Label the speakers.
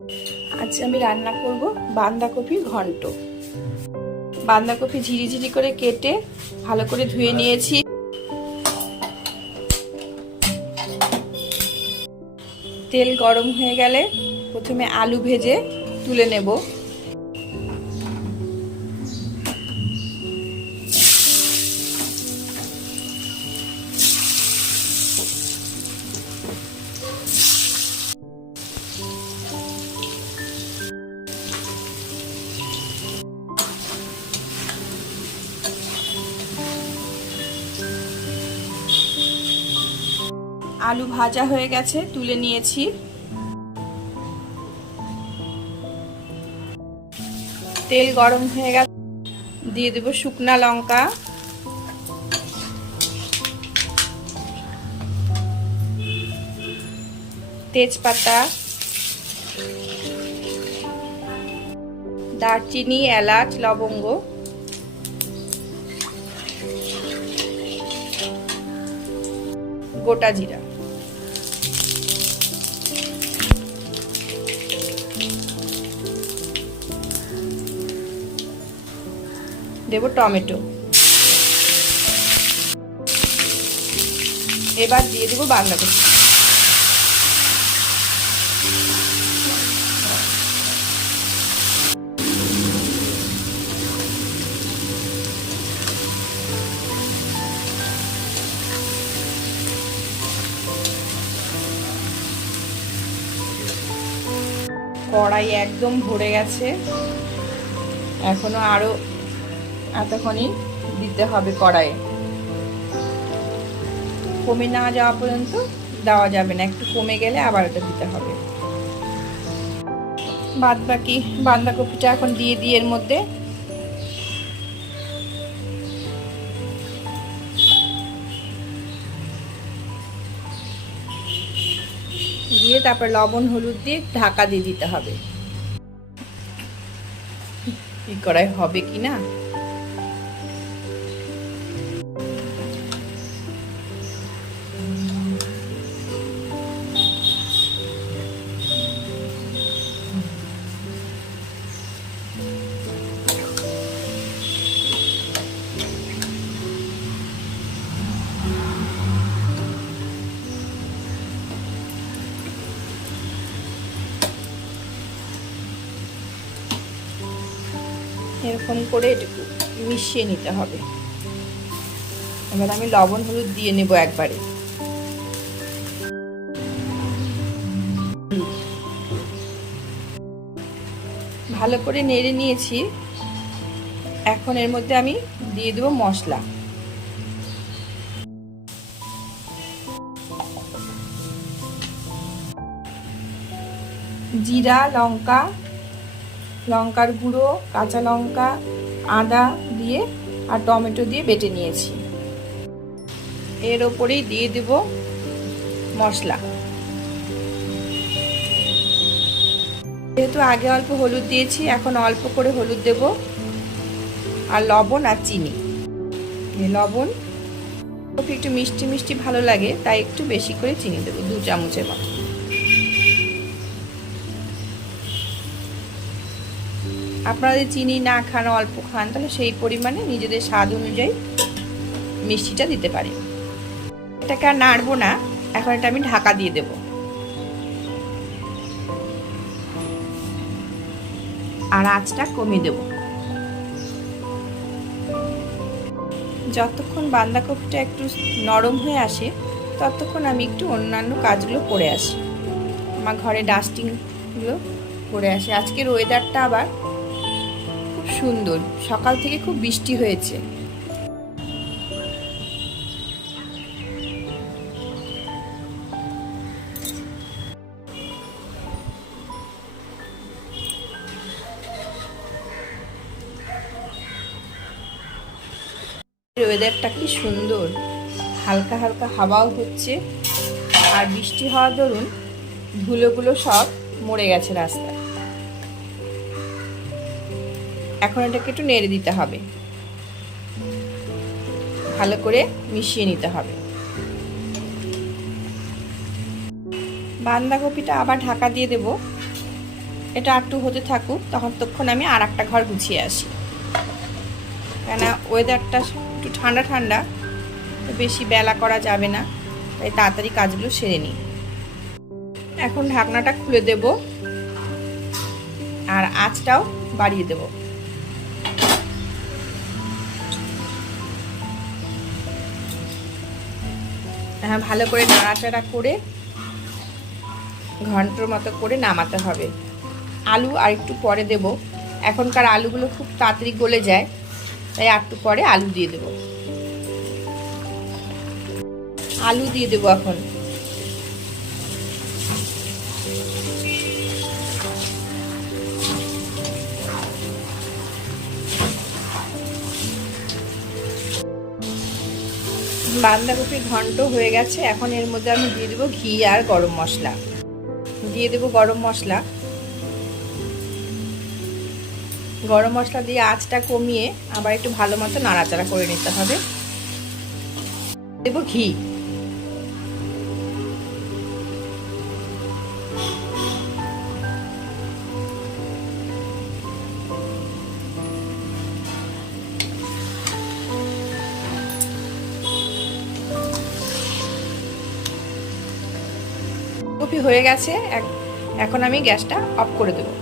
Speaker 1: আজ আমি রান্না করব বাঁধাকপি ঘন্ট। বাঁধাকপি ঝিরিঝিরি করে কেটে ভালো করে ধুয়ে নিয়েছি। তেল গরম হয়ে গেলে প্রথমে আলু ভেজে তুলে নেব। আলু ভাজা হয়ে গেছে, তুলে নিয়েছি। তেল গরম হয়ে গেছে, দিয়ে দেব শুকনা লঙ্কা। তেজপাতা। দারচিনি, এলাচ, লবঙ্গ। গোটা জিরা। দেব টমেটো। এবার দিয়ে দেবো বাঁধাকপি। কড়াই একদম ভরে গেছে। এখনও আরও এতক্ষণই দিতে হবে কড়াইয়ে। কমে না যাওয়া পর্যন্ত দেওয়া যাবে না, একটু কমে গেলে আবার ওটা দিতে হবে। বাদ বাকি বাঁধাকপিটা এখন দিয়ে দিয়ে এর মধ্যে। দিয়ে তারপর লবণ, হলুদ দিয়ে ঢাকা দিয়ে দিতে হবে। কি করাই হবে কি না? এরকম করে এটুকু মিশিয়ে নিতে হবে। এবার আমি লবণ, হলুদ দিয়ে নেব একবারে। ভালো করে নেড়ে নিয়েছি। এখন এর মধ্যে আমি দিয়ে দেবো মশলা। জিরা, লঙ্কা লঙ্কার গুঁড়ো, কাঁচা লঙ্কা, আদা দিয়ে আর টমেটো দিয়ে বেটে নিয়েছি। এর ওপরেই দিয়ে দেব মশলা। যেহেতু আগে অল্প হলুদ দিয়েছি, এখন অল্প করে হলুদ দেব আর লবণ আর চিনি। লবণ একটু মিষ্টি মিষ্টি ভালো লাগে, তাই একটু বেশি করে চিনি দেবো, দু চামচের মতো। আপনারা যদি চিনি না খান, অল্প খান, তাহলে সেই পরিমাণে নিজেদের স্বাদ অনুযায়ী মিষ্টিটা দিতে পারি এটাকে আর নাড়বো না, এখন এটা আমি ঢাকা দিয়ে দেব। আর আঁচটা কমিয়ে দেব। যতক্ষণ বাঁধাকপিটা একটু নরম হয়ে আসে, ততক্ষণ আমি একটু অন্যান্য কাজগুলো করে আসি। আমার ঘরে ডাস্টিংগুলো করে আসি। আজকের ওয়েদারটা আবার সুন্দর। সকাল থেকে খুব বৃষ্টি হয়েছে। ওয়েদারটা কি সুন্দর। হালকা হালকা হাওয়াও হচ্ছে। আর বৃষ্টি হওয়ার দরুন ধুলোগুলো সব মরে গেছে রাস্তায়। এখন এটাকে একটু নেড়ে দিতে হবে। ভালো করে মিশিয়ে নিতে হবে। বাঁধাকপিটা আবার ঢাকা দিয়ে দেব। এটা একটু হতে থাকুক তখন তখন আমি আর একটা ঘর গুছিয়ে আসি। কেন ওয়েদারটা একটু ঠান্ডা ঠান্ডা বেশি বেলা করা যাবে না, তাই তাড়াতাড়ি কাজগুলো সেরে নিই। এখন ঢাকনাটা খুলে দেব। আর আঁচটাও বাড়িয়ে দেব। ভালো করে নাড়াচাড়া করে ঘন্টর মতো করে নামাতে হবে। আলু আর একটু পরে দেব। এখনকার আলুগুলো খুব তাড়াতাড়ি গলে যায়, তাই একটু পরে আলু দিয়ে দেব। আলু দিয়ে দেবো এখন। বাঁধাকপি ঘন্ট হয়ে গেছে, এখন এর মধ্যে আমি দিয়ে দেবো ঘি আর গরম মশলা। দিয়ে দেবো গরম মশলা। গরম মশলা দিয়ে আঁচটা কমিয়ে আবার একটু ভালো মতো নাড়াচাড়া করে নিতে হবে। দেবো ঘি। কপি হয়ে গেছে এখন আমি গ্যাসটা অফ করে দেবো।